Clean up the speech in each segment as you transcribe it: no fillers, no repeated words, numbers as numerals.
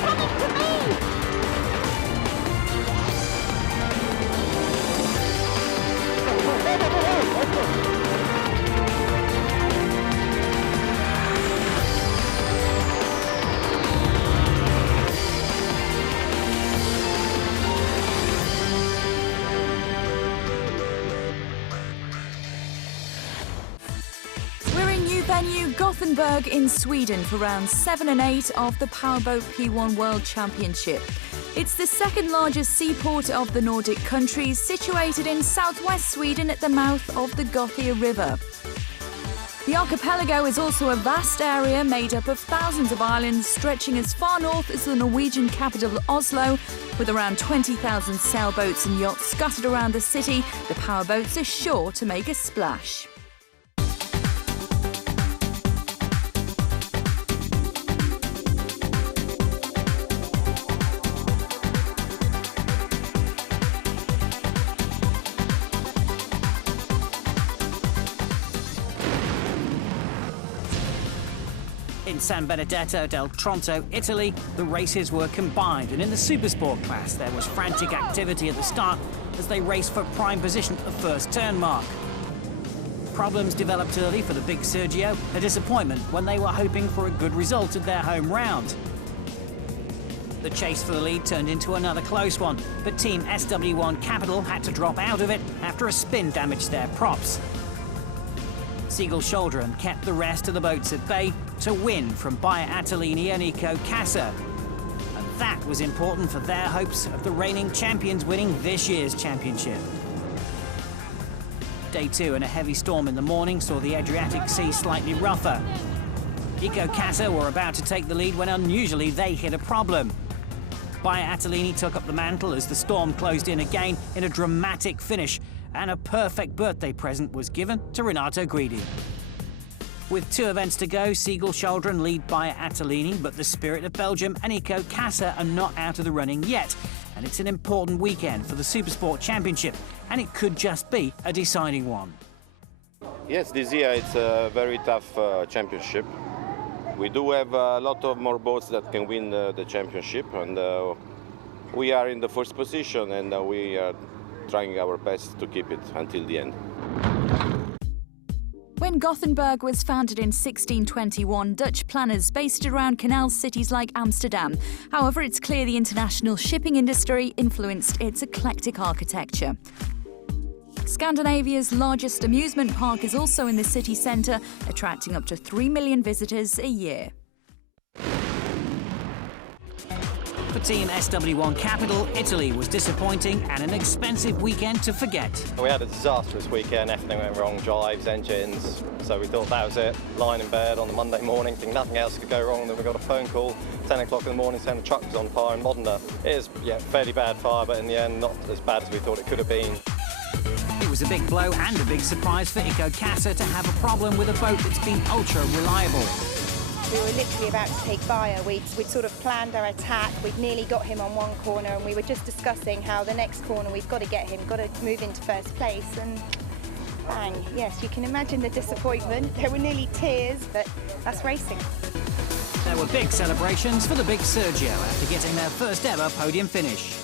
coming to me! Venue Gothenburg in Sweden for rounds 7 and 8 of the Powerboat P1 World Championship. It's the second largest seaport of the Nordic countries, situated in southwest Sweden at the mouth of the Gothia River. The archipelago is also a vast area made up of thousands of islands stretching as far north as the Norwegian capital Oslo. With around 20,000 sailboats and yachts scattered around the city, the powerboats are sure to make a splash. In San Benedetto del Tronto, Italy, the races were combined, and in the Supersport class there was frantic activity at the start as they raced for prime position at the first turn mark. Problems developed early for the big Sergio, a disappointment when they were hoping for a good result at their home round. The chase for the lead turned into another close one, but Team SW1 Capital had to drop out of it after a spin damaged their props. Siegel Shouldren kept the rest of the boats at bay to win from Bayer Attalini and Eco Casa. And that was important for their hopes of the reigning champions winning this year's championship. Day 2 and a heavy storm in the morning saw the Adriatic Sea slightly rougher. Eco Casa were about to take the lead when unusually they hit a problem. Bayer Attalini took up the mantle as the storm closed in again in a dramatic finish, and a perfect birthday present was given to Renato Guidi. With 2 events to go, Siegel Shouldren lead by Attalini, but the Spirit of Belgium and Eco Casa are not out of the running yet. And it's an important weekend for the Supersport Championship, and it could just be a deciding one. Yes, this year it's a very tough championship. We do have a lot of more boats that can win the championship, and we are in the first position, and we are trying our best to keep it until the end. When Gothenburg was founded in 1621, Dutch planners based it around canal cities like Amsterdam. However, it's clear the international shipping industry influenced its eclectic architecture. Scandinavia's largest amusement park is also in the city centre, attracting up to 3 million visitors a year. For Team SW1 Capital, Italy was disappointing and an expensive weekend to forget. We had a disastrous weekend, everything went wrong, drives, engines, so we thought that was it. Lying in bed on the Monday morning, thinking nothing else could go wrong, then we got a phone call, 10 o'clock in the morning, saying the truck was on fire in Modena. It is, fairly bad fire, but in the end, not as bad as we thought it could have been. It was a big blow and a big surprise for Eco Casa to have a problem with a boat that's been ultra-reliable. We were literally about to take Bayer. We'd sort of planned our attack. We'd nearly got him on one corner, and we were just discussing how the next corner we've got to get him, got to move into first place, and bang. Yes, you can imagine the disappointment. There were nearly tears, but that's racing. There were big celebrations for the big Sergio after getting their first ever podium finish.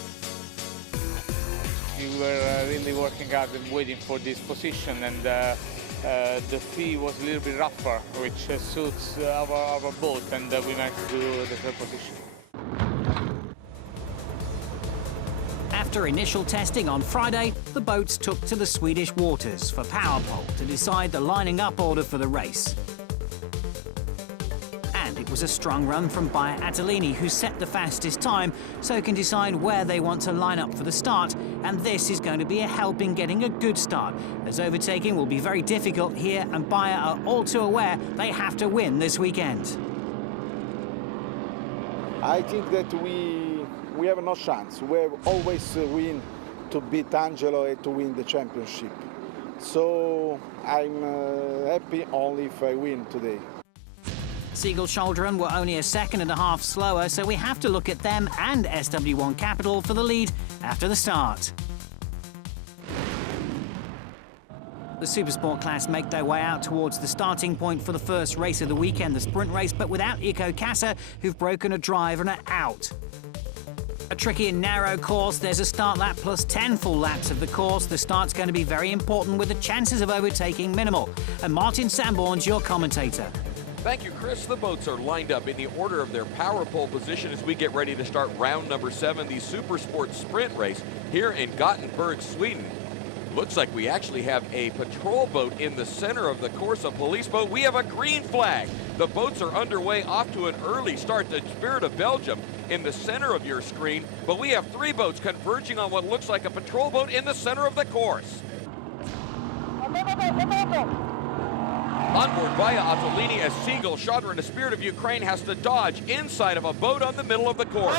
We were really working hard and waiting for this position, and the sea was a little bit rougher, which suits our boat, and we managed to do the third position. After initial testing on Friday, the boats took to the Swedish waters for power pole to decide the lining up order for the race. And it was a strong run from Bayer Attalini, who set the fastest time, so can decide where they want to line up for the start. And this is going to be a help in getting a good start, as overtaking will be very difficult here, and Bayer are all too aware they have to win this weekend. I think that we have no chance. We have always win to beat Angelo and to win the championship. So I'm happy only if I win today. Siegel Shouldren were only a second and a half slower, so we have to look at them and SW1 Capital for the lead after the start. The Supersport class make their way out towards the starting point for the first race of the weekend, the sprint race, but without Iko Kassa, who've broken a drive and are out. A tricky and narrow course. There's a start lap plus 10 full laps of the course. The start's going to be very important with the chances of overtaking minimal. And Martin Sanborn's your commentator. Thank you, Chris. The boats are lined up in the order of their power pole position as we get ready to start round number 7, the Supersport sprint race here in Gothenburg, Sweden. Looks like we actually have a patrol boat in the center of the course, a police boat. We have a green flag. The boats are underway, off to an early start. The Spirit of Belgium in the center of your screen, but we have 3 boats converging on what looks like a patrol boat in the center of the course. Onboard via Ottolini as Seagull, Shadra, and the Spirit of Ukraine has to dodge inside of a boat on the middle of the course.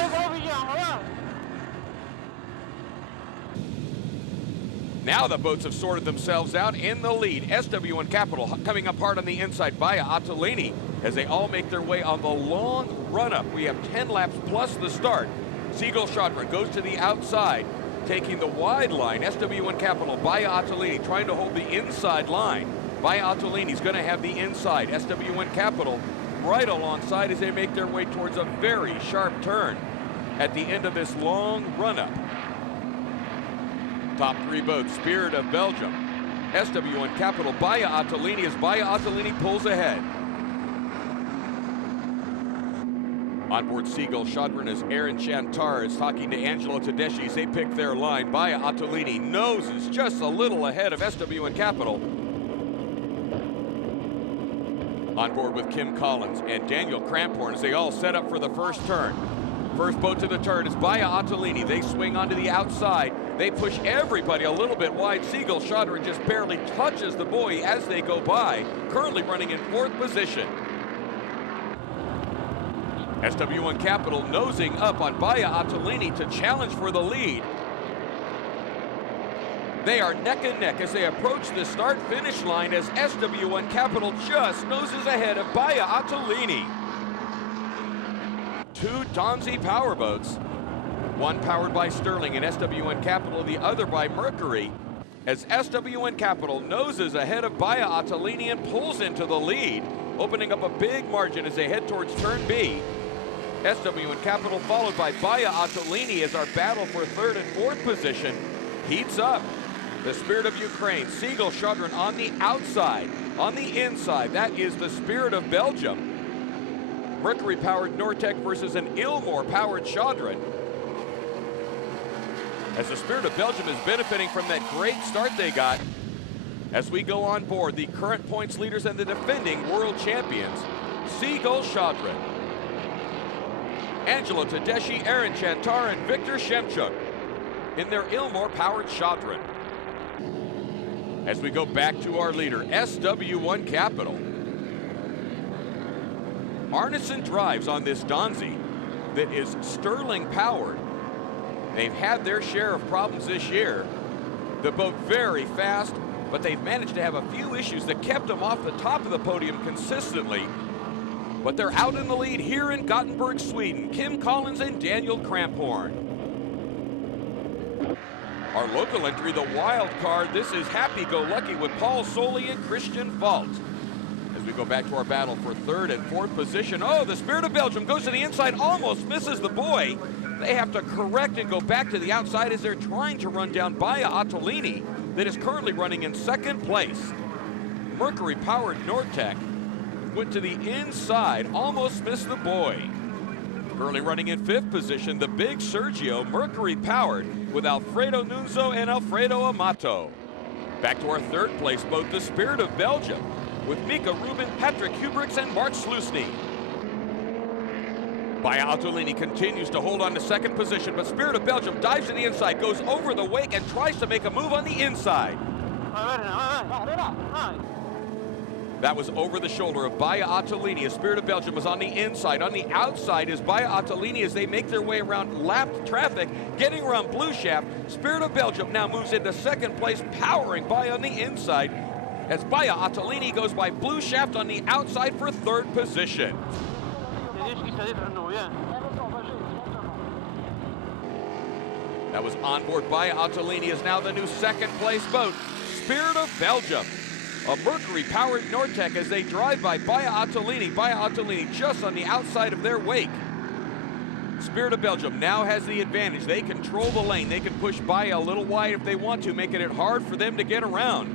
Now the boats have sorted themselves out in the lead. SW1 Capital coming up hard on the inside via Ottolini as they all make their way on the long run-up. We have 10 laps plus the start. Seagull Shadra goes to the outside, taking the wide line. SW1 Capital via Ottolini trying to hold the inside line. Via Ottolini's going to have the inside. SW1 Capital right alongside as they make their way towards a very sharp turn at the end of this long run-up. Top 3 boats, Spirit of Belgium, SW1 Capital, Via Ottolini as Via Ottolini pulls ahead. Onboard Seagull Shadran as Aaron Chantar is talking to Angelo Tedeschi as they pick their line. Via Ottolini noses just a little ahead of SW1 Capital. On board with Kim Collins and Daniel Cramphorn as they all set up for the first turn. First boat to the turn is Via Ottolini. They swing onto the outside. They push everybody a little bit wide. Seagull Shadran just barely touches the buoy as they go by, currently running in 4th position. SW1 Capital nosing up on Via Ottolini to challenge for the lead. They are neck and neck as they approach the start-finish line as SW1 Capital just noses ahead of Via Ottolini. 2 Donzi powerboats, one powered by Sterling and SW1 Capital, the other by Mercury, as SW1 Capital noses ahead of Via Ottolini and pulls into the lead, opening up a big margin as they head towards turn B. SW1 Capital followed by Via Ottolini as our battle for 3rd and 4th position heats up. The Spirit of Ukraine, Seagull Shadran on the outside. On the inside, that is the Spirit of Belgium. Mercury-powered Nortec versus an Ilmor-powered Shadran. As the Spirit of Belgium is benefiting from that great start they got. As we go on board, the current points leaders and the defending world champions, Seagull Shadran. Angelo Tedeschi, Aaron Chantar, and Victor Shemchuk in their Ilmor-powered Shadran. As we go back to our leader, SW1 Capital. Arneson drives on this Donzi that is Sterling powered. They've had their share of problems this year. The boat very fast, but they've managed to have a few issues that kept them off the top of the podium consistently. But they're out in the lead here in Gothenburg, Sweden. Kim Collins and Daniel Cramphorn. Our local entry, the wild card. This is Happy Go Lucky with Paul Soley and Christian Fault. As we go back to our battle for 3rd and 4th position. Oh, the Spirit of Belgium goes to the inside, almost misses the buoy. They have to correct and go back to the outside as they're trying to run down Via Ottolini that is currently running in 2nd place. Mercury-powered Nortec went to the inside, almost missed the buoy. Currently running in 5th position, the big Sergio, Mercury-powered with Alfredo Nunzo and Alfredo Amato. Back to our 3rd place boat, the Spirit of Belgium, with Mika Rubin, Patrick Hubricks, and Mark Slusny. Via Ottolini continues to hold on to 2nd position, but Spirit of Belgium dives to the inside, goes over the wake, and tries to make a move on the inside. That was over the shoulder of Via Ottolini as Spirit of Belgium was on the inside. On the outside is Via Ottolini as they make their way around lapped traffic, getting around Blue Shaft. Spirit of Belgium now moves into 2nd place, powering Via on the inside, as Via Ottolini goes by Blue Shaft on the outside for 3rd position. That was onboard Via Ottolini is now the new 2nd place boat. Spirit of Belgium. A Mercury-powered Nortec as they drive by Baia Ottolini. Baia Ottolini just on the outside of their wake. Spirit of Belgium now has the advantage. They control the lane. They can push Baia a little wide if they want to, making it hard for them to get around.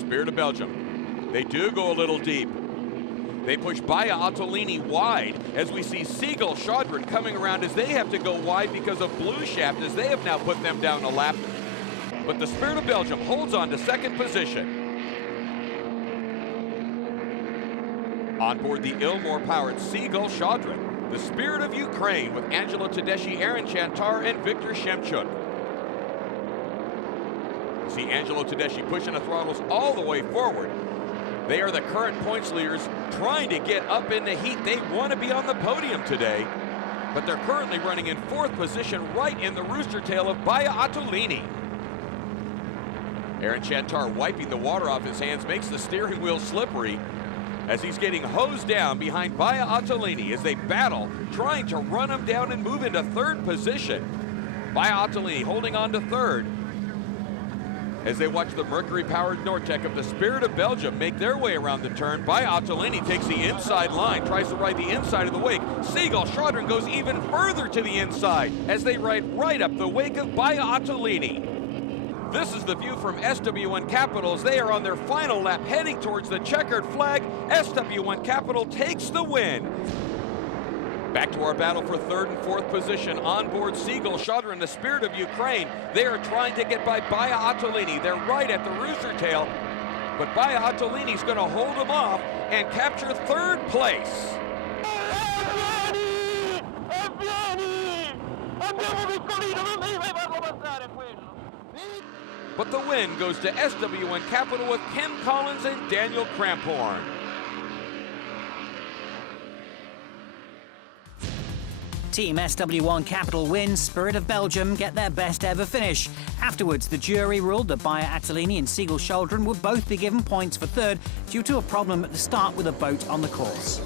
Spirit of Belgium, they do go a little deep. They push Baia Ottolini wide as we see Siegel Schaudron coming around as they have to go wide because of Blue Shaft as they have now put them down a lap. But the Spirit of Belgium holds on to second position. On board the Ilmor-powered Siegel Schaudron, the Spirit of Ukraine with Angelo Tedeschi, Aaron Chantar, and Victor Shemchuk. See Angelo Tedeschi pushing the throttles all the way forward. They are the current points leaders trying to get up in the heat. They want to be on the podium today, but they're currently running in fourth position right in the rooster tail of Baia Ottolini. Aaron Chantar wiping the water off his hands makes the steering wheel slippery as he's getting hosed down behind Baia Ottolini as they battle, trying to run him down and move into third position. Baia Ottolini holding on to third as they watch the Mercury-powered Nortec of the Spirit of Belgium make their way around the turn. Baia Ottolini takes the inside line, tries to ride the inside of the wake. Siegel Schaudron goes even further to the inside as they ride right up the wake of Baia Ottolini. This is the view from SW1 Capital as they are on their final lap heading towards the checkered flag. SW1 Capital takes the win. Back to our battle for third and fourth position. On board Siegel Schaudron, the Spirit of Ukraine. They are trying to get by Baia Ottolini. They're right at the rooster tail, but Baia Ottolini's going to hold them off and capture third place. But the win goes to SW1 Capital with Ken Collins and Daniel Cramphorn. Team SW1 Capital wins, Spirit of Belgium get their best ever finish. Afterwards, the jury ruled that Baia Ottolini and Siegel Schaudron would both be given points for third due to a problem at the start with a boat on the course.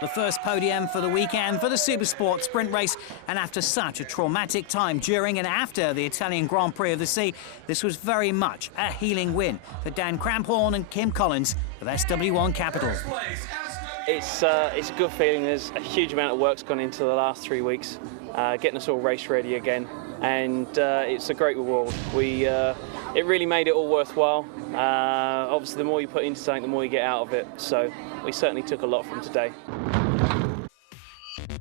The first podium for the weekend for the Supersport sprint race, and after such a traumatic time during and after the Italian Grand Prix of the Sea, this was very much a healing win for Dan Cramphorn and Kim Collins of SW1 Capital. It's a good feeling. There's a huge amount of work's gone into the last 3 weeks, getting us all race ready again, and it's a great reward. It really made it all worthwhile. Obviously, the more you put into something, the more you get out of it. So we certainly took a lot from today.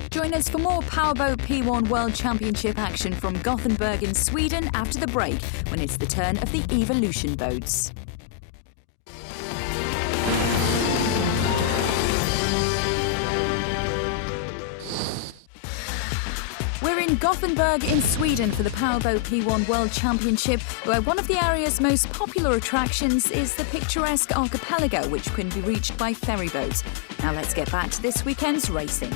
Join us for more Powerboat P1 World Championship action from Gothenburg in Sweden after the break, when it's the turn of the Evolution boats. We're in Gothenburg in Sweden for the Powerboat P1 World Championship, where one of the area's most popular attractions is the picturesque archipelago, which can be reached by ferry boat. Now let's get back to this weekend's racing.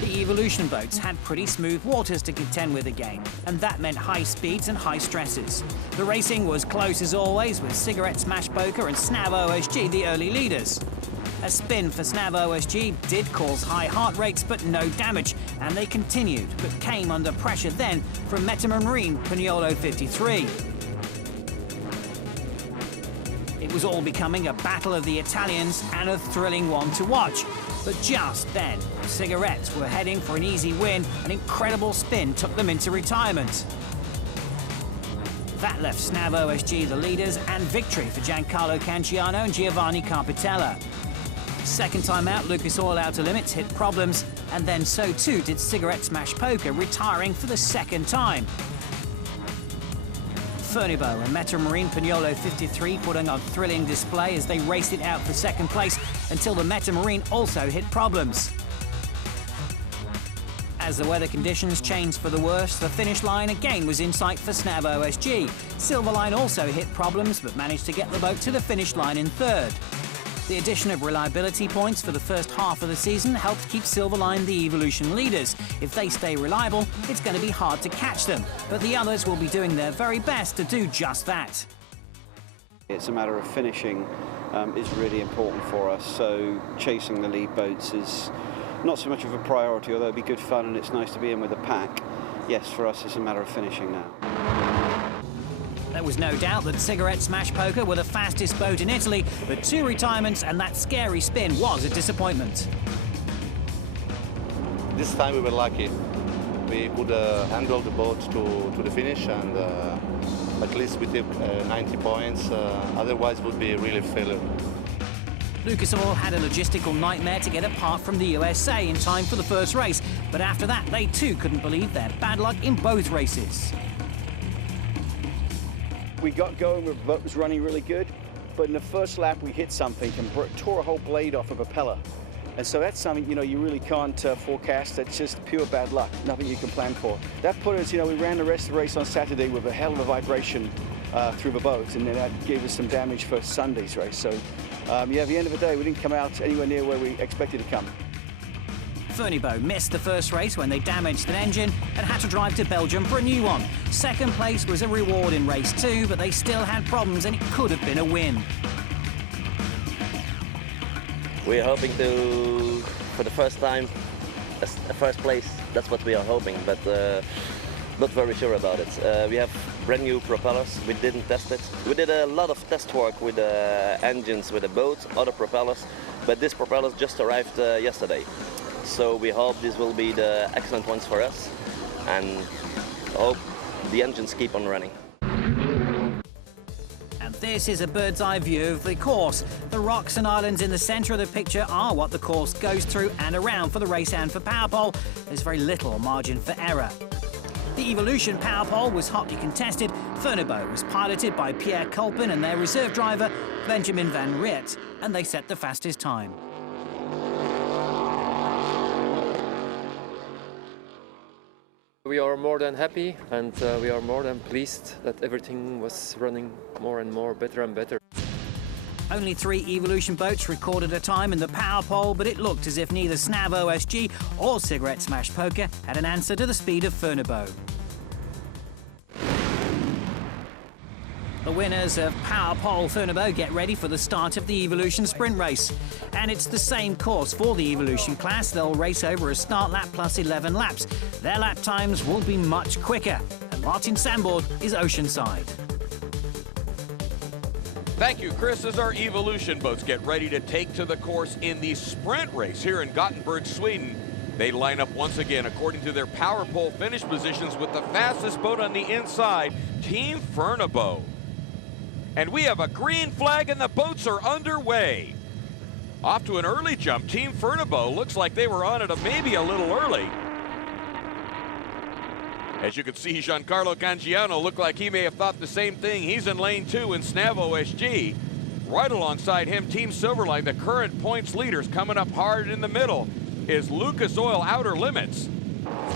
The Evolution boats had pretty smooth waters to contend with again, and that meant high speeds and high stresses. The racing was close as always, with Cigarette Smash Poker and Snav OSG the early leaders. A spin for Snav OSG did cause high heart rates, but no damage, and they continued, but came under pressure then from Metamarine Pignolo 53. It was all becoming a battle of the Italians and a thrilling one to watch. But just then, Cigarettes were heading for an easy win. An incredible spin took them into retirement. That left Snav OSG the leaders, and victory for Giancarlo Canciano and Giovanni Carpitella. Second time out, Lucas Oil Outer Limits hit problems, and then so too did Cigarette Smash Poker, retiring for the second time. Fernibo and Metamarine Pignolo 53 putting on thrilling display as they raced it out for second place until the Metamarine also hit problems. As the weather conditions changed for the worse, the finish line again was in sight for Snav OSG. Silverline also hit problems but managed to get the boat to the finish line in third. The addition of reliability points for the first half of the season helped keep Silverline the Evolution leaders. If they stay reliable, it's going to be hard to catch them, but the others will be doing their very best to do just that. It's a matter of finishing is really important for us, so chasing the lead boats is not so much of a priority, although it'd be good fun and it's nice to be in with the pack. Yes, for us it's a matter of finishing now. There was no doubt that Cigarette Smash Poker were the fastest boat in Italy, but 2 retirements and that scary spin was a disappointment. This time we were lucky. We could handle the boat to the finish, and at least we took 90 points. Otherwise, it would be really a failure. Lucas Oil had a logistical nightmare to get apart from the USA in time for the first race, but after that, they too couldn't believe their bad luck in both races. We got going, the boat was running really good, but in the first lap we hit something and tore a whole blade off a propeller. And so that's something, you know, you really can't forecast. That's just pure bad luck, nothing you can plan for. That put us, you know, we ran the rest of the race on Saturday with a hell of a vibration through the boat, and then that gave us some damage for Sunday's race. So, yeah, at the end of the day, we didn't come out anywhere near where we expected to come. Furnibo missed the first race when they damaged an engine and had to drive to Belgium for a new one. Second place was a reward in race 2, but they still had problems and it could have been a win. We are hoping to, for the first time, a first place. That's what we are hoping, but not very sure about it. We have brand new propellers. We didn't test it. We did a lot of test work with the engines, with the boat, other propellers, but this propeller just arrived yesterday. So we hope this will be the excellent ones for us, and hope the engines keep on running. And this is a bird's eye view of the course. The rocks and islands in the centre of the picture are what the course goes through and around for the race and for power pole. There's very little margin for error. The Evolution power pole was hotly contested. Furnibo was piloted by Pierre Culpin and their reserve driver, Benjamin van Riet, and they set the fastest time. We are more than happy, and we are more than pleased that everything was running more and more, better and better. Only 3 Evolution boats recorded a time in the power pole, but it looked as if neither Snav OSG or Cigarette Smash Poker had an answer to the speed of Furnibo. The winners of Power Pole Furnibo get ready for the start of the Evolution sprint race. And it's the same course for the Evolution class. They'll race over a start lap plus 11 laps. Their lap times will be much quicker. And Martin Sandborg is Oceanside. Thank you, Chris. As our Evolution boats get ready to take to the course in the sprint race here in Gothenburg, Sweden, they line up once again according to their power pole finish positions with the fastest boat on the inside, Team Furnibo. And we have a green flag and the boats are underway. Off to an early jump, Team Furnibo looks like they were on it maybe a little early. As you can see, Giancarlo Cangiano looked like he may have thought the same thing. He's in lane 2 in Snav OSG. Right alongside him, Team Silverline, the current points leaders, coming up hard in the middle is Lucas Oil Outer Limits.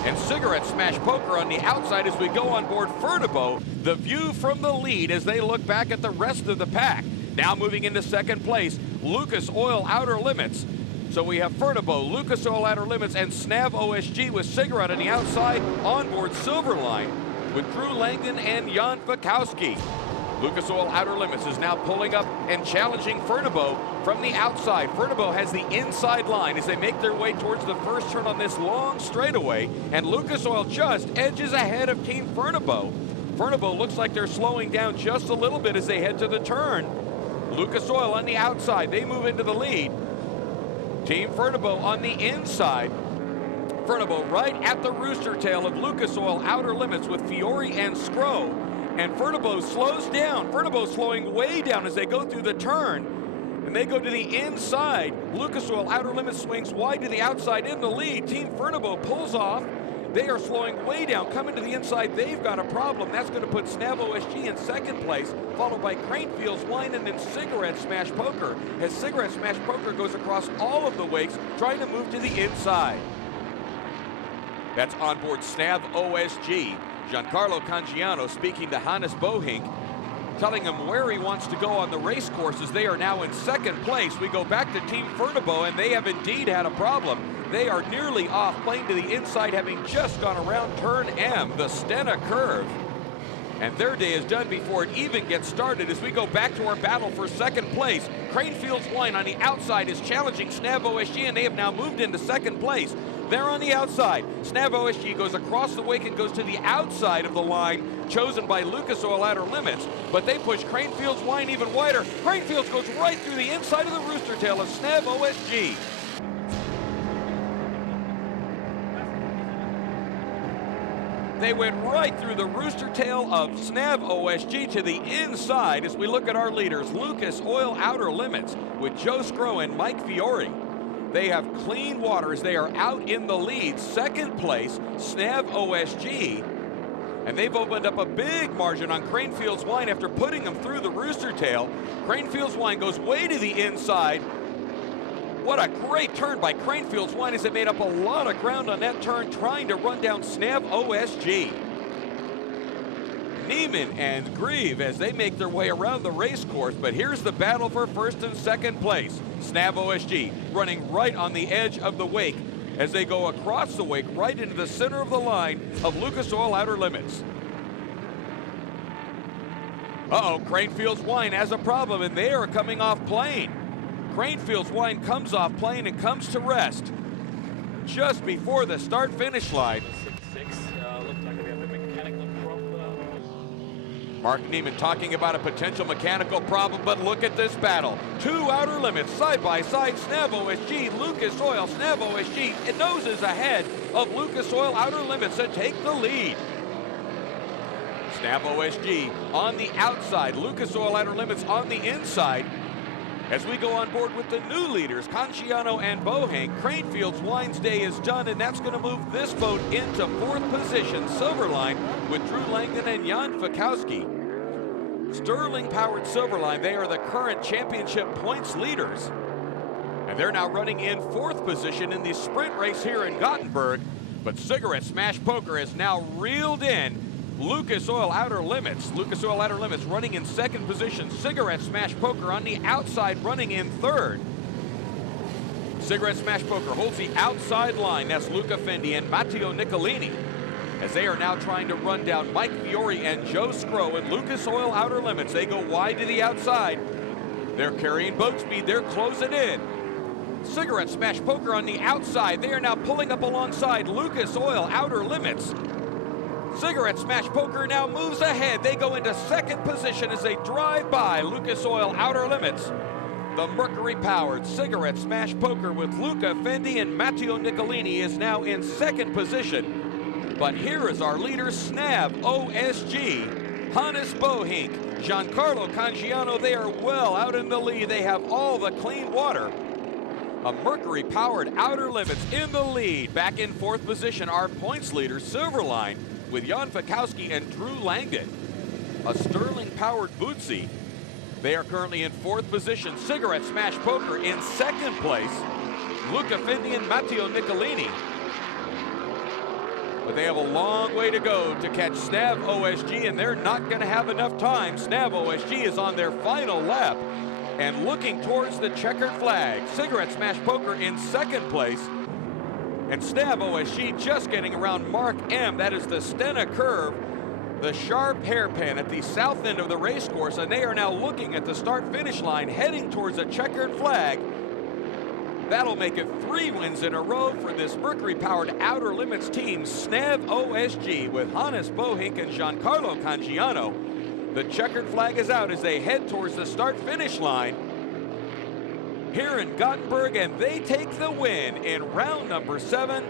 And Cigarette Smash Poker on the outside as we go on board Furnibo. The view from the lead as they look back at the rest of the pack. Now moving into second place, Lucas Oil Outer Limits. So we have Furnibo, Lucas Oil Outer Limits, and Snav OSG with Cigarette on the outside on board Silverline with Drew Langdon and Jan Fakowski. Lucas Oil Outer Limits is now pulling up and challenging Furnibo from the outside. Furnibo has the inside line as they make their way towards the first turn on this long straightaway, and Lucas Oil just edges ahead of Team Furnibo. Furnibo looks like they're slowing down just a little bit as they head to the turn. Lucas Oil on the outside, they move into the lead. Team Furnibo on the inside. Furnibo right at the rooster tail of Lucas Oil Outer Limits with Fiore and Scro. And Furnibo slows down. Furnibo slowing way down as they go through the turn. And they go to the inside. Lucas Oil Outer Limits swings wide to the outside in the lead. Team Furnibo pulls off. They are slowing way down. Coming to the inside, they've got a problem. That's going to put Snav OSG in second place, followed by Cranefields, Winan, and Cigarette Smash Poker, as Cigarette Smash Poker goes across all of the wakes, trying to move to the inside. That's on board Snav OSG. Giancarlo Cangiano speaking to Hannes Bohink, telling him where he wants to go on the race courses. They are now in second place. We go back to Team Furnibo, and they have indeed had a problem. They are nearly off, playing to the inside, having just gone around turn M, the Stena curve. And their day is done before it even gets started as we go back to our battle for second place. Cranefields Wine on the outside is challenging Snav OSG, and they have now moved into second place. They're on the outside. Snav OSG goes across the wake and goes to the outside of the line, chosen by Lucas Oil Outer Limits. But they push Cranefields Wine even wider. Cranefields goes right through the inside of the rooster tail of Snav OSG. They went right through the rooster tail of Snav OSG to the inside as we look at our leaders. Lucas Oil Outer Limits with Joe Scrow and Mike Fiore. They have clean water as they are out in the lead. Second place, Snav OSG. And they've opened up a big margin on Cranefields Wine after putting them through the rooster tail. Cranefields Wine goes way to the inside. What a great turn by Cranefields Wine as it made up a lot of ground on that turn trying to run down Snav OSG. Neiman and Grieve as they make their way around the race course, but here's the battle for first and second place. Snav OSG running right on the edge of the wake as they go across the wake right into the center of the line of Lucas Oil Outer Limits. Uh-oh, Cranefields Wine has a problem and they are coming off plane. Cranefields Wine comes off plane and comes to rest just before the start-finish line. Looks like we have a mechanical problem. Mark Neiman talking about a potential mechanical problem, but look at this battle. Two Outer Limits side by side, Snav OSG, Lucas Oil, Snav OSG. It noses ahead of Lucas Oil Outer Limits that take the lead. Snav OSG on the outside, Lucas Oil Outer Limits on the inside. As we go on board with the new leaders, Canciano and Bohank, Cranefields Wine's day is done, and that's going to move this boat into fourth position, Silverline, with Drew Langdon and Jan Fikowski. Sterling-powered Silverline, they are the current championship points leaders. And they're now running in fourth position in the sprint race here in Gothenburg. But Cigarette Smash Poker has now reeled in Lucas Oil Outer Limits. Lucas Oil Outer Limits running in second position. Cigarette Smash Poker on the outside running in third. Cigarette Smash Poker holds the outside line. That's Luca Fendi and Matteo Nicolini. As they are now trying to run down Mike Fiore and Joe Scrow and Lucas Oil Outer Limits. They go wide to the outside. They're carrying boat speed. They're closing in. Cigarette Smash Poker on the outside. They are now pulling up alongside Lucas Oil Outer Limits. Cigarette Smash Poker now moves ahead. They go into second position as they drive by Lucas Oil Outer Limits. The Mercury-powered Cigarette Smash Poker with Luca Fendi and Matteo Nicolini is now in second position. But here is our leader, Snav OSG. Hannes Bohink, Giancarlo Cangiano, they are well out in the lead. They have all the clean water. A Mercury-powered Outer Limits in the lead. Back in fourth position, our points leader, Silverline, with Jan Fikowski and Drew Langdon. A Sterling-powered Bootsy. They are currently in fourth position. Cigarette Smash Poker in second place. Luca Fendi and Matteo Nicolini. But they have a long way to go to catch Snav OSG, and they're not going to have enough time. Snav OSG is on their final lap and looking towards the checkered flag. Cigarette Smash Poker in second place. And Snav OSG just getting around Mark M. That is the Stena curve, the sharp hairpin at the south end of the race course, and they are now looking at the start-finish line, heading towards a checkered flag. That'll make it 3 wins in a row for this Mercury-powered Outer Limits team, Snav OSG, with Hannes Bohink and Giancarlo Cangiano. The checkered flag is out as they head towards the start-finish line here in Gothenburg, and they take the win in round number 7.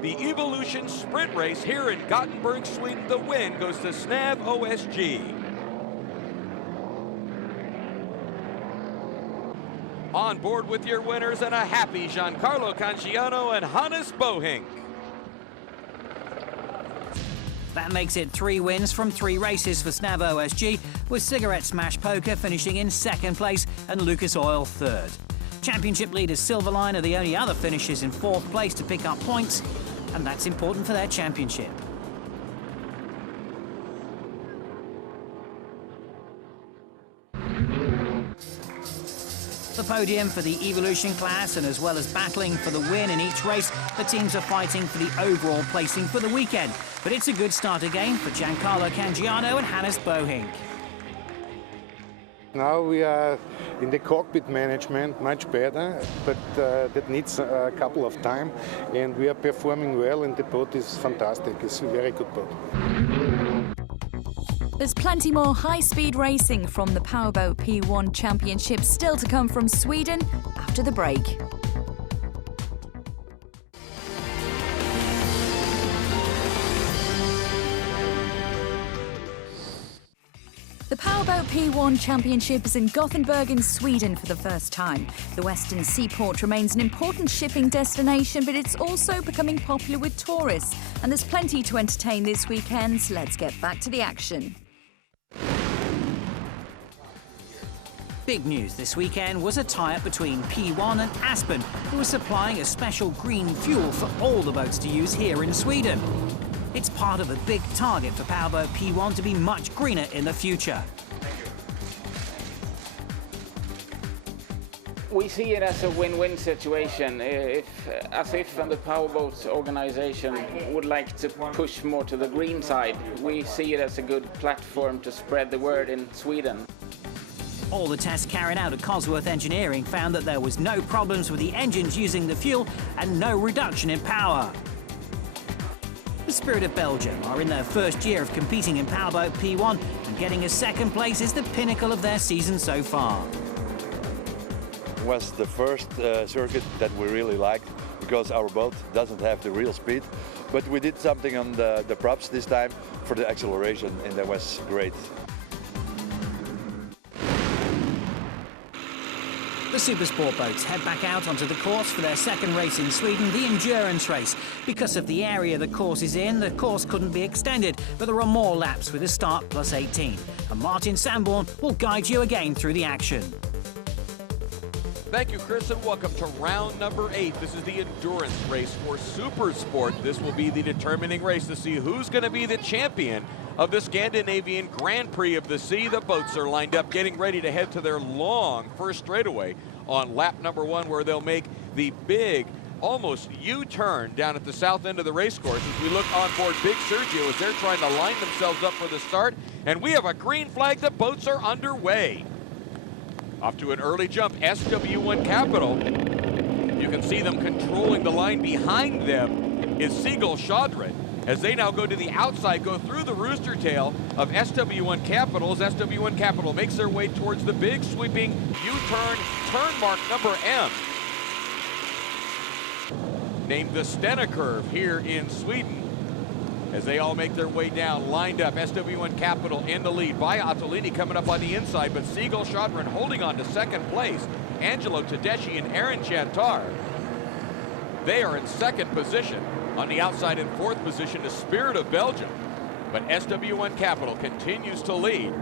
The Evolution Sprint Race here in Gothenburg, Sweden. The win goes to Snav OSG. On board with your winners and a happy Giancarlo Cangiano and Hannes Bohink. That makes it 3 wins from 3 races for Snav OSG, with Cigarette Smash Poker finishing in second place and Lucas Oil third. Championship leaders Silverline are the only other finishers in fourth place to pick up points, and that's important for their championship. the podium for the Evolution class, and as well as battling for the win in each race, the teams are fighting for the overall placing for the weekend. But it's a good start again for Giancarlo Cangiano and Hannes Bohink. Now we are in the cockpit management much better, but that needs a couple of time, and we are performing well, and the boat is fantastic. It's a very good boat. There's plenty more high-speed racing from the Powerboat P1 Championship still to come from Sweden after the break. The Powerboat P1 Championship is in Gothenburg in Sweden for the first time. The western seaport remains an important shipping destination, but it's also becoming popular with tourists. And there's plenty to entertain this weekend, so let's get back to the action. Big news this weekend was a tie-up between P1 and Aspen, who are supplying a special green fuel for all the boats to use here in Sweden. It's part of a big target for Powerboat P1 to be much greener in the future. We see it as a win-win situation. As if the Powerboat organization would like to push more to the green side, we see it as a good platform to spread the word in Sweden. All the tests carried out at Cosworth Engineering found that there was no problems with the engines using the fuel and no reduction in power. The Spirit of Belgium are in their first year of competing in Powerboat P1, and getting a second place is the pinnacle of their season so far. It was the first circuit that we really liked, because our boat doesn't have the real speed, but we did something on the props this time for the acceleration, and that was great. The Supersport boats head back out onto the course for their second race in Sweden, the endurance race. Because of the area the course is in, the course couldn't be extended, but there are more laps with a start plus 18. And Martin Sanborn will guide you again through the action. Thank you, Chris, and welcome to round number 8. This is the endurance race for Supersport. This will be the determining race to see who's going to be the champion of the Scandinavian Grand Prix of the Sea. The boats are lined up, getting ready to head to their long first straightaway on lap number 1, where they'll make the big, almost U-turn down at the south end of the race course. As we look on board Big Sergio as they're trying to line themselves up for the start, and we have a green flag. The boats are underway. Off to an early jump, SW1 Capital. You can see them controlling the line. Behind them is Seagull Chaudhry, as they now go to the outside, go through the rooster tail of SW1 Capital, as SW1 Capital makes their way towards the big sweeping U-turn, turn mark number M, named the Stena Curve here in Sweden. As they all make their way down, lined up, SW1 Capital in the lead. Via Ottolini coming up on the inside, but Seagull Chaudhry holding on to second place. Angelo Tedeschi and Aaron Chantar, they are in second position. On the outside in fourth position is Spirit of Belgium, but SW1 Capital continues to lead.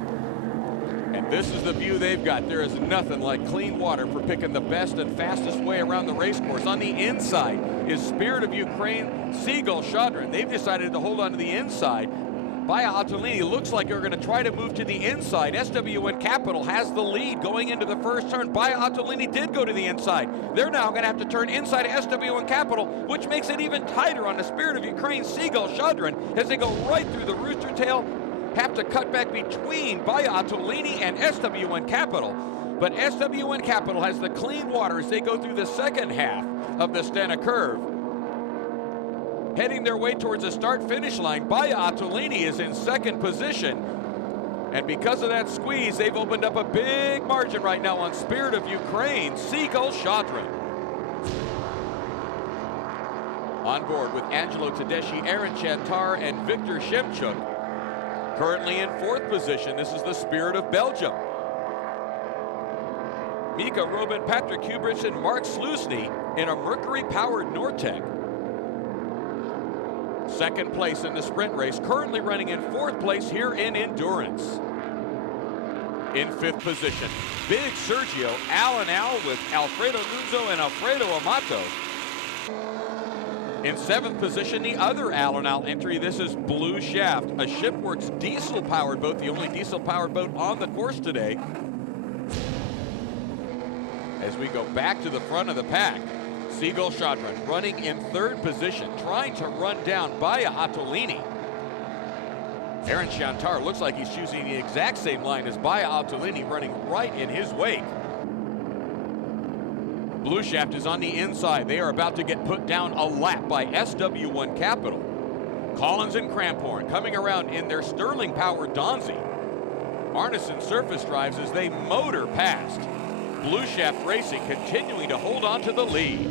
And this is the view they've got. There is nothing like clean water for picking the best and fastest way around the race course. On the inside is Spirit of Ukraine, Seagull Chaudhry. They've decided to hold on to the inside. Via Ottolini looks like they're going to try to move to the inside. SW1 Capital has the lead going into the first turn. Via Ottolini did go to the inside. They're now going to have to turn inside of SW1 Capital, which makes it even tighter on the Spirit of Ukraine, Seagull Chaudhry, as they go right through the rooster tail. Have to cut back between Via Ottolini and SW1 Capital. But SW1 Capital has the clean water as they go through the second half of the Stena Curve. Heading their way towards the start-finish line, Via Ottolini is in second position. And because of that squeeze, they've opened up a big margin right now on Spirit of Ukraine, Seagull Chaudhry. On board with Angelo Tedeschi, Aaron Chantar, and Victor Shemchuk. Currently in fourth position, this is the Spirit of Belgium. Mika Robin, Patrick Hubrich, and Mark Slusny in a Mercury-powered Nortec. Second place in the sprint race, currently running in fourth place here in endurance. In fifth position, Big Sergio, Alan Al with Alfredo Nunzo and Alfredo Amato. In seventh position, the other Alan Al entry. This is Blue Shaft, a Shipworks diesel-powered boat, the only diesel-powered boat on the course today. As we go back to the front of the pack, Seagull Shadran running in third position, trying to run down Baia Attolini. Aaron Chantar looks like he's choosing the exact same line as Baia Attolini, running right in his wake. Blue Shaft is on the inside. They are about to get put down a lap by SW1 Capital. Collins and Cramphorn coming around in their Sterling-powered Donzi. Arneson surface drives as they motor past. Blue Shaft Racing continuing to hold on to the lead.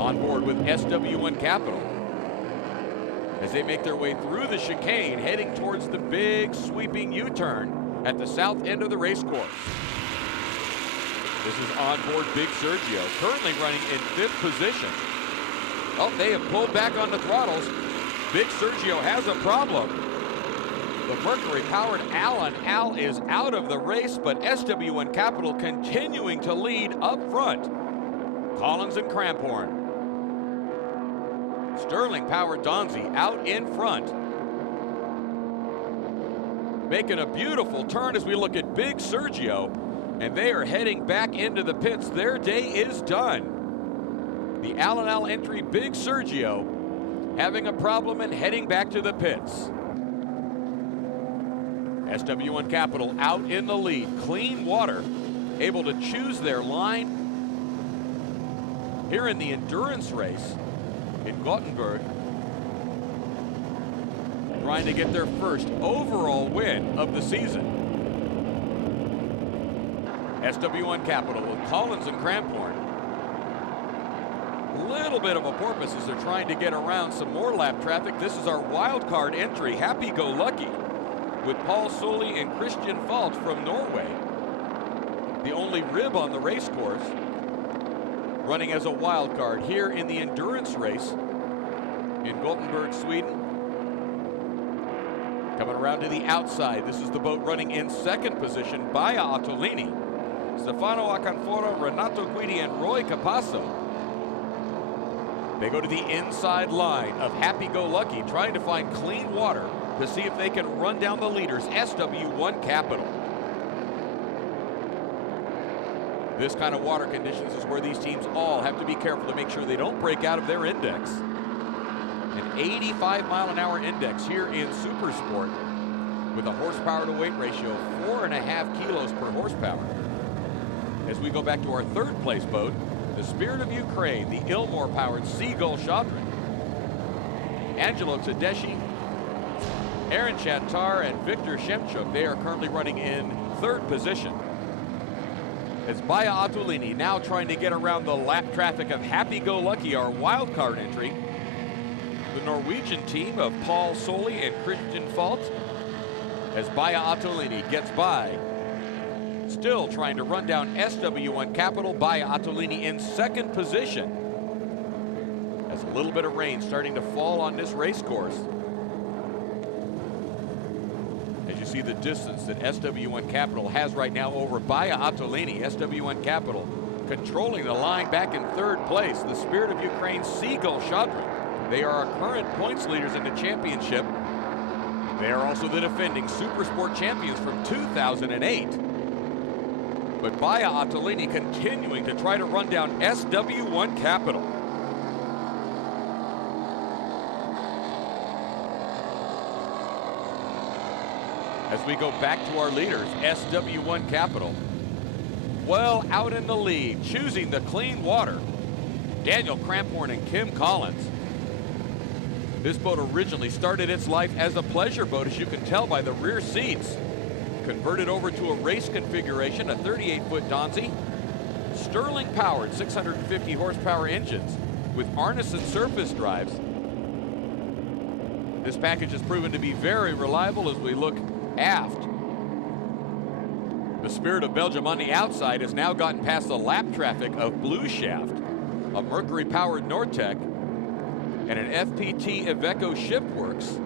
On board with SW1 Capital as they make their way through the chicane, heading towards the big sweeping U-turn at the south end of the race course. This is on board Big Sergio, currently running in 5th position. Oh, they have pulled back on the throttles. Big Sergio has a problem. The Mercury-powered Alan Al is out of the race, but SW1 Capital continuing to lead up front. Collins and Cramphorn. Sterling-powered Donzi out in front. Making a beautiful turn as we look at Big Sergio, and they are heading back into the pits. Their day is done. The Alan Al entry, Big Sergio, having a problem and heading back to the pits. SW1 Capital out in the lead. Clean Water able to choose their line here in the endurance race in Gothenburg, trying to get their first overall win of the season. SW1 Capital with Collins and Cramphorn. Little bit of a porpoise as they're trying to get around some more lap traffic. This is our wild card entry, Happy Go Lucky, with Paul Solli and Christian Falt from Norway. The only rib on the race course, running as a wild card here in the endurance race in Gothenburg, Sweden. Coming around to the outside, this is the boat running in 2nd position, Baia Attolini, Stefano Acanfora, Renato Guidi, and Roy Capasso. They go to the inside line of Happy Go Lucky, trying to find Clean Water to see if they can run down the leaders, SW1 Capital. This kind of water conditions is where these teams all have to be careful to make sure they don't break out of their index. An 85-mile-an-hour index here in Super Sport with a horsepower to weight ratio of 4.5 kilos per horsepower. As we go back to our 3rd place boat, the Spirit of Ukraine, the Ilmor-powered Seagull Shadran. Angelo Tedeschi, Aaron Chantar, and Victor Shemchuk, they are currently running in 3rd position. As Baia Attolini now trying to get around the lap traffic of Happy Go Lucky, our wild card entry. The Norwegian team of Paul Solli and Christian Falt, as Baia Attolini gets by. Still trying to run down SW1 Capital. Baia Attolini in 2nd position. As a little bit of rain starting to fall on this race course. As you see the distance that SW1 Capital has right now over Baia Attolini. SW1 Capital controlling the line back in 3rd place. The Spirit of Ukraine, Seagull Shadran. They are our current points leaders in the championship. They are also the defending Super Sport champions from 2008. But Baia Attolini continuing to try to run down SW1 Capital. As we go back to our leaders, SW1 Capital, well out in the lead, choosing the Clean Water, Daniel Cramphorn and Kim Collins. This boat originally started its life as a pleasure boat, as you can tell by the rear seats. Converted over to a race configuration, a 38-foot Donzi, Sterling-powered 650 horsepower engines with Arneson surface drives. This package has proven to be very reliable as we look aft. The Spirit of Belgium on the outside has now gotten past the lap traffic of Blue Shaft, a Mercury-powered Nortec, and an FPT Iveco Shipworks.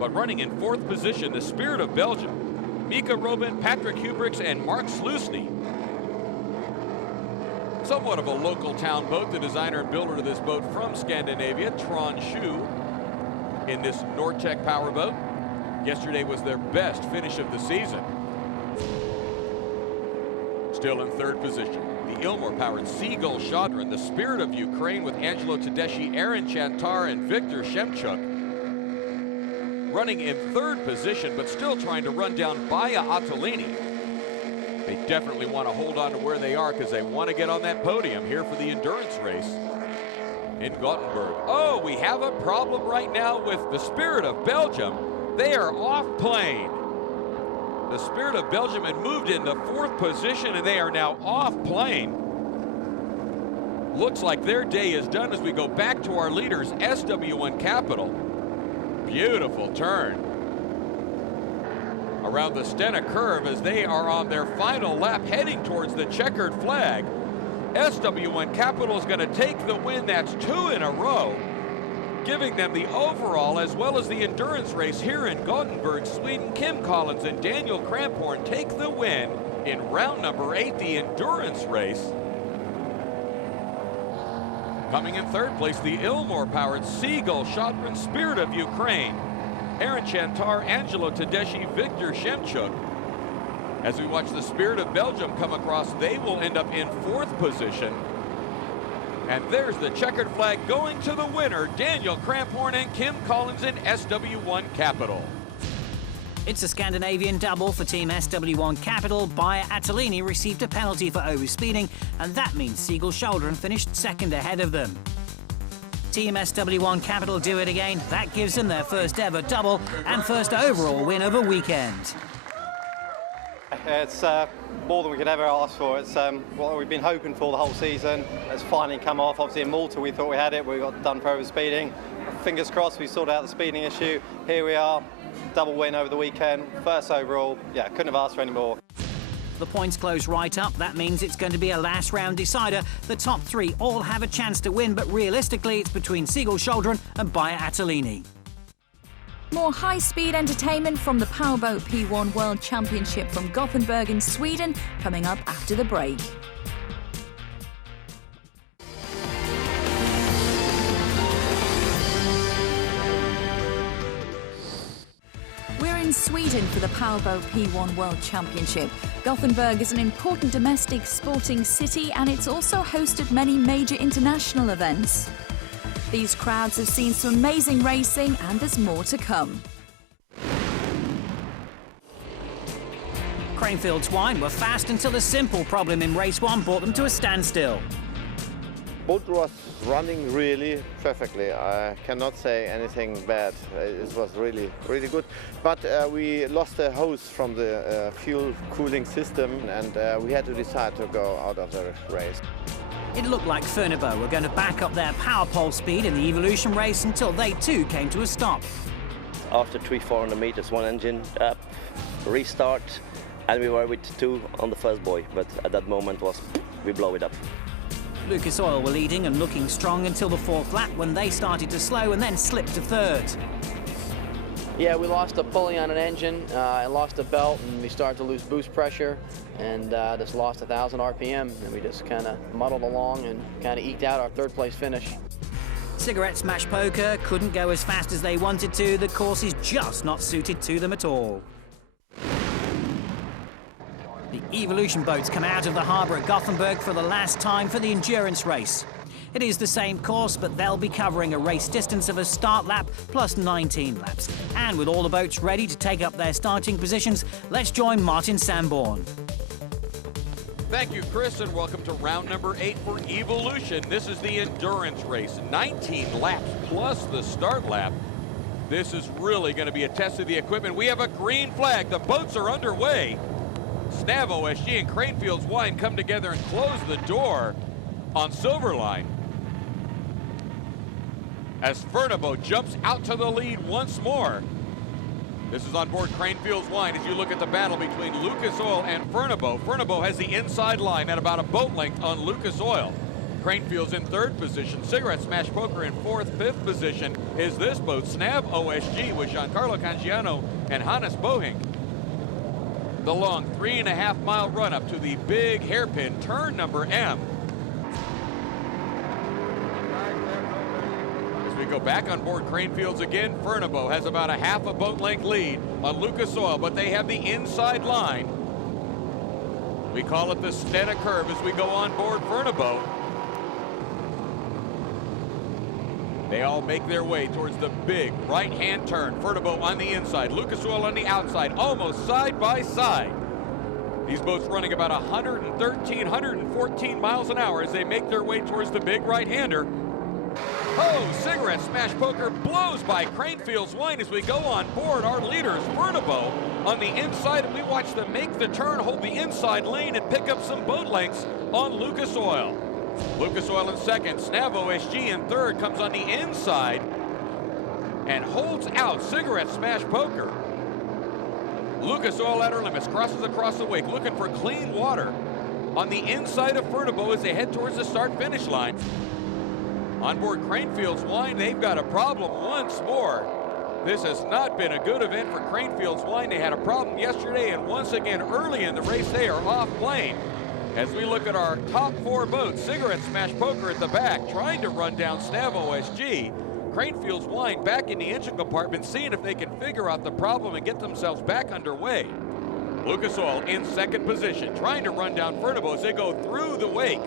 But running in 4th position, the Spirit of Belgium, Mika Robin, Patrick Hubricks, and Mark Slusny. Somewhat of a local town boat, the designer and builder of this boat from Scandinavia, Trond Schuh, in this Nortec powerboat. Yesterday was their best finish of the season. Still in third position, the Ilmor-powered Seagull Shadran, the Spirit of Ukraine with Angelo Tedeschi, Aaron Chantar, and Viktor Shemchuk. Running in third position, but still trying to run down Baia Attolini. They definitely want to hold on to where they are because they want to get on that podium here for the endurance race in Gothenburg. Oh, we have a problem right now with the Spirit of Belgium. They are off plane. The Spirit of Belgium had moved into fourth position and they are now off plane. Looks like their day is done as we go back to our leaders, SW1 Capital. Beautiful turn around the Stena curve as they are on their final lap heading towards the checkered flag. SW1 Capital is going to take the win. That's 2 in a row, giving them the overall as well as the endurance race here in Gothenburg, Sweden. Kim Collins and Daniel Cramphorn take the win in round number 8, the endurance race. Coming in third place, the Ilmor-powered Seagull Shadran, Spirit of Ukraine. Aaron Chantar, Angelo Tedeschi, Viktor Shemchuk. As we watch the Spirit of Belgium come across, they will end up in fourth position. And there's the checkered flag going to the winner, Daniel Cramphorn and Kim Collins in SW1 Capital. It's a Scandinavian double for Team SW1 Capital. Baia Attolini received a penalty for overspeeding, and that means Seagull Shadran finished second ahead of them. Team SW1 Capital do it again. That gives them their first ever double and first overall win of a weekend. It's more than we could ever ask for. It's what we've been hoping for the whole season. It's finally come off. Obviously in Malta we thought we had it. We got done for overspeeding. Fingers crossed we sorted out the speeding issue. Here we are. Double win over the weekend. First overall. Yeah, couldn't have asked for any more. The points close right up. That means it's going to be a last round decider. The top 3 all have a chance to win, but realistically it's between Seagull Shadran and Baia Attolini. More high-speed entertainment from the Powerboat P1 World Championship from Gothenburg in Sweden coming up after the break. We're in Sweden for the Powerboat P1 World Championship. Gothenburg is an important domestic sporting city and it's also hosted many major international events. These crowds have seen some amazing racing and there's more to come. Cranefield's Wine were fast until a simple problem in race 1 brought them to a standstill. Boat was running really perfectly. I cannot say anything bad. It was really good. But we lost the hose from the fuel cooling system and we had to decide to go out of the race. It looked like Furnebo were going to back up their power pole speed in the Evolution race until they too came to a stop. After 300-400 meters, one engine up, restart, and we were with 2 on the first buoy, but at that moment we blow it up. Lucas Oil were leading and looking strong until the 4th lap when they started to slow and then slipped to 3rd. Yeah, we lost a pulley on an engine and lost a belt, and we started to lose boost pressure and just lost 1,000 RPM, and we just kind of muddled along and kind of eked out our 3rd place finish. Cigarette Smash Poker couldn't go as fast as they wanted to. The course is just not suited to them at all. The Evolution boats come out of the harbour at Gothenburg for the last time for the endurance race. It is the same course, but they'll be covering a race distance of a start lap plus 19 laps. And with all the boats ready to take up their starting positions, let's join Martin Sanborn. Thank you, Chris, and welcome to round number 8 for Evolution. This is the endurance race, 19 laps plus the start lap. This is really going to be a test of the equipment. We have a green flag. The boats are underway. Snav OSG and Cranefield's Wine come together and close the door on Silverline. As Furnebo jumps out to the lead once more. This is on board Cranefield's Wine as you look at the battle between Lucas Oil and Furnebo. Furnebo has the inside line at about a boat length on Lucas Oil. Cranefield's in 3rd position. Cigarette Smash Poker in 4th, 5th position is this boat, Snav OSG, with Giancarlo Cangiano and Hannes Bohink. The long 3.5-mile run up to the big hairpin turn number M. As we go back on board Cranefield's again, Furnebo has about a half a boat length lead on Lucas Oil, but they have the inside line. We call it the Stena curve as we go on board Furnabo. They all make their way towards the big right-hand turn. Furnabo on the inside, Lucas Oil on the outside, almost side by side. These boats running about 113, 114 miles an hour as they make their way towards the big right-hander. Oh, cigarette smash poker blows by Cranefield's Wine as we go on board our leaders, Furnabo, on the inside, and we watch them make the turn, hold the inside lane, and pick up some boat lengths on Lucas Oil. Lucas Oil in second, Snav OSG in third, comes on the inside and holds out Cigarette Smash Poker. Lucas Oil Outer Limits crosses across the wake, looking for clean water on the inside of Furnabo as they head towards the start-finish line. On board Cranefield's Wine, they've got a problem once more. This has not been a good event for Cranefield's Wine. They had a problem yesterday, and once again early in the race, they are off plane. As we look at our top four boats, Cigarette Smash Poker at the back, trying to run down Snav OSG. Cranefield's Wine back in the engine compartment, seeing if they can figure out the problem and get themselves back underway. Lucas Oil in second position, trying to run down Furnabo as they go through the wake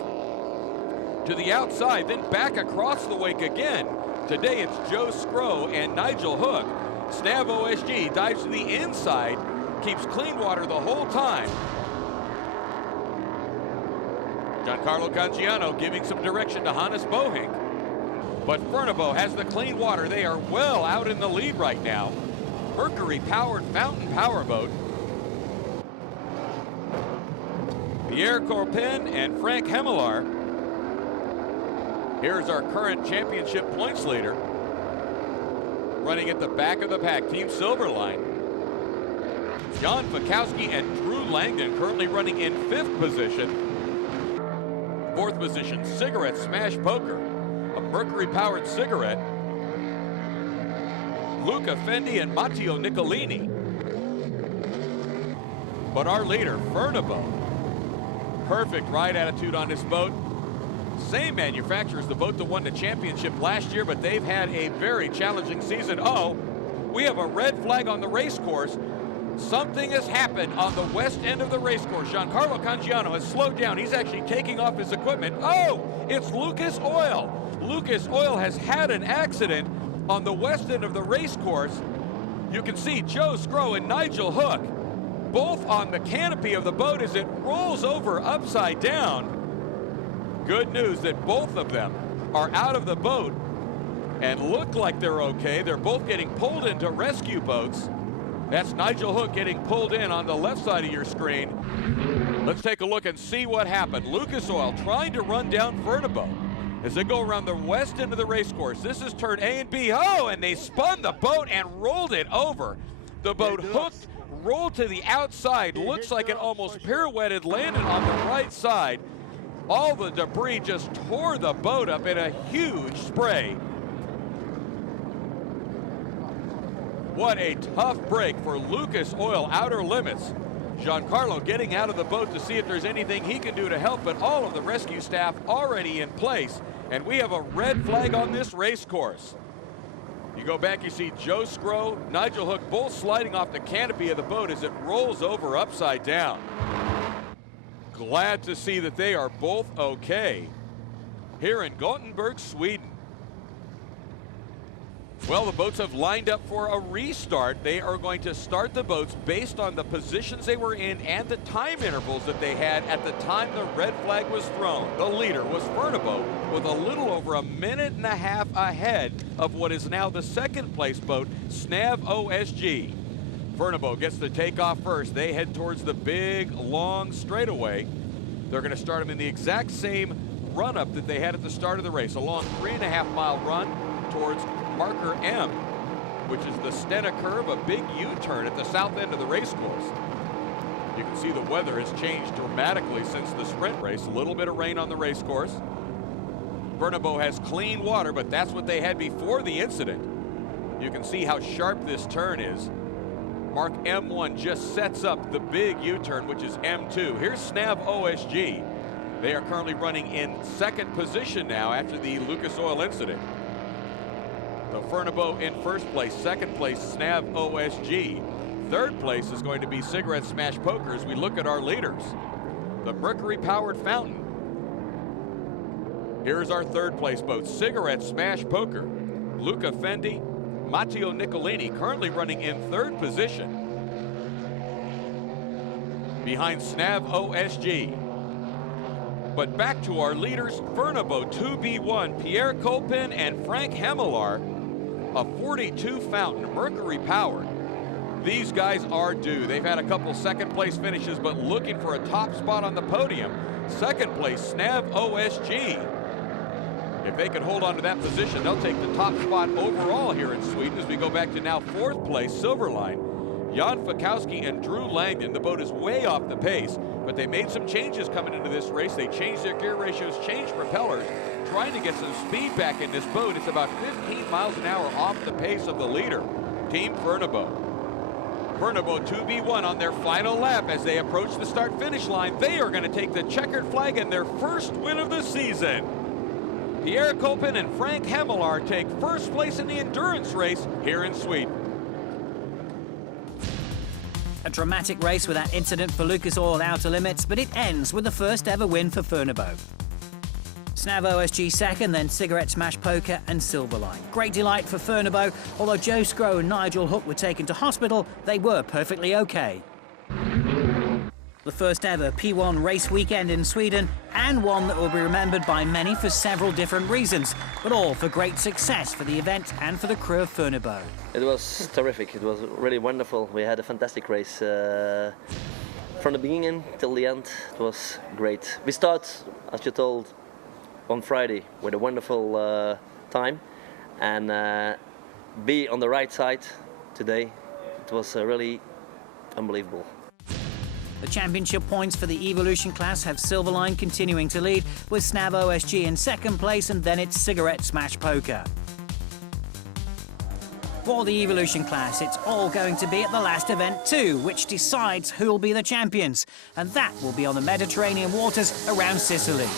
to the outside, then back across the wake again. Today it's Joe Scrow and Nigel Hook. Snav OSG dives to the inside, keeps clean water the whole time. Giancarlo Cangiano giving some direction to Hannes Bohink. But Furnabo has the clean water. They are well out in the lead right now. Mercury-powered fountain powerboat. Pierre Corpin and Frank Hemelar. Here's our current championship points leader. Running at the back of the pack, Team Silverline. Jan Fakowski and Drew Langdon currently running in fifth position. Fourth position, Cigarette Smash Poker, a Mercury-powered cigarette. Luca Fendi and Matteo Nicolini. But our leader, Furnabo, perfect ride attitude on this boat. Same manufacturer as the boat that won the championship last year, but they've had a very challenging season. Oh, we have a red flag on the race course. Something has happened on the west end of the race course. Giancarlo Cangiano has slowed down. He's actually taking off his equipment. Oh, it's Lucas Oil. Lucas Oil has had an accident on the west end of the race course. You can see Joe Scrow and Nigel Hook both on the canopy of the boat as it rolls over upside down. Good news that both of them are out of the boat and look like they're okay. They're both getting pulled into rescue boats. That's Nigel Hook getting pulled in on the left side of your screen. Let's take a look and see what happened. Lucas Oil trying to run down Furnabo as they go around the west end of the race course. This is turn A and B. Oh, and they spun the boat and rolled it over. The boat hooked, rolled to the outside. Looks like it almost pirouetted, landed on the right side. All the debris just tore the boat up in a huge spray. What a tough break for Lucas Oil Outer Limits. Giancarlo getting out of the boat to see if there's anything he can do to help, but all of the rescue staff already in place, and we have a red flag on this race course. You go back, you see Joe Scrow, Nigel Hook, both sliding off the canopy of the boat as it rolls over upside down. Glad to see that they are both okay here in Gothenburg, Sweden. Well, the boats have lined up for a restart. They are going to start the boats based on the positions they were in and the time intervals that they had at the time the red flag was thrown. The leader was Furnabo with a little over a minute and a half ahead of what is now the second place boat, Snav OSG. Furnabo gets the takeoff first. They head towards the big, long straightaway. They're going to start them in the exact same run-up that they had at the start of the race, a long 3.5-mile run towards marker M, which is the Stena curve, a big U-turn at the south end of the race course. You can see the weather has changed dramatically since the sprint race. A little bit of rain on the race course. Furnabo has clean water, but that's what they had before the incident. You can see how sharp this turn is. Mark M1 just sets up the big U-turn, which is M2. Here's Snav OSG. They are currently running in second position now after the Lucas Oil incident. The Furnabo in first place, second place Snav OSG. Third place is going to be Cigarette Smash Poker as we look at our leaders. the Mercury-powered fountain. Here's our third place boat, Cigarette Smash Poker. Luca Fendi, Matteo Nicolini currently running in third position behind Snav OSG. But back to our leaders, Fernabo 2B1, Pierre Copin and Frank Hemelar, a 42 fountain, Mercury powered. These guys are due. They've had a couple second place finishes, but looking for a top spot on the podium. Second place, Snav OSG. If they can hold on to that position, they'll take the top spot overall here in Sweden as we go back to now fourth place, Silverline. Jan Fikowski and Drew Langdon. The boat is way off the pace, but they made some changes coming into this race. They changed their gear ratios, changed propellers, trying to get some speed back in this boat. It's about 15 miles an hour off the pace of the leader, Team Fernabo. Fernabo 2B1 on their final lap as they approach the start-finish line. They are going to take the checkered flag in their first win of the season. Pierre Copin and Frank Hemelar take first place in the endurance race here in Sweden. A dramatic race with that incident for Lucas Oil Outer Limits, but it ends with the first ever win for Fernabo. Snav OSG second, then Cigarette Smash Poker and Silverline. Great delight for Fernabo. Although Joe Scrow and Nigel Hook were taken to hospital, they were perfectly okay. The first ever P1 race weekend in Sweden, and one that will be remembered by many for several different reasons, but all for great success for the event and for the crew of Fernabo. It was terrific. It was really wonderful. We had a fantastic race. From the beginning till the end, it was great. We start, as you told, on Friday with a wonderful time, and be on the right side today. It was really unbelievable. The championship points for the Evolution class have Silverline continuing to lead, with Snav OSG in second place, and then it's Cigarette Smash Poker. For the Evolution class, it's all going to be at the last event too, which decides who will be the champions, and that will be on the Mediterranean waters around Sicily.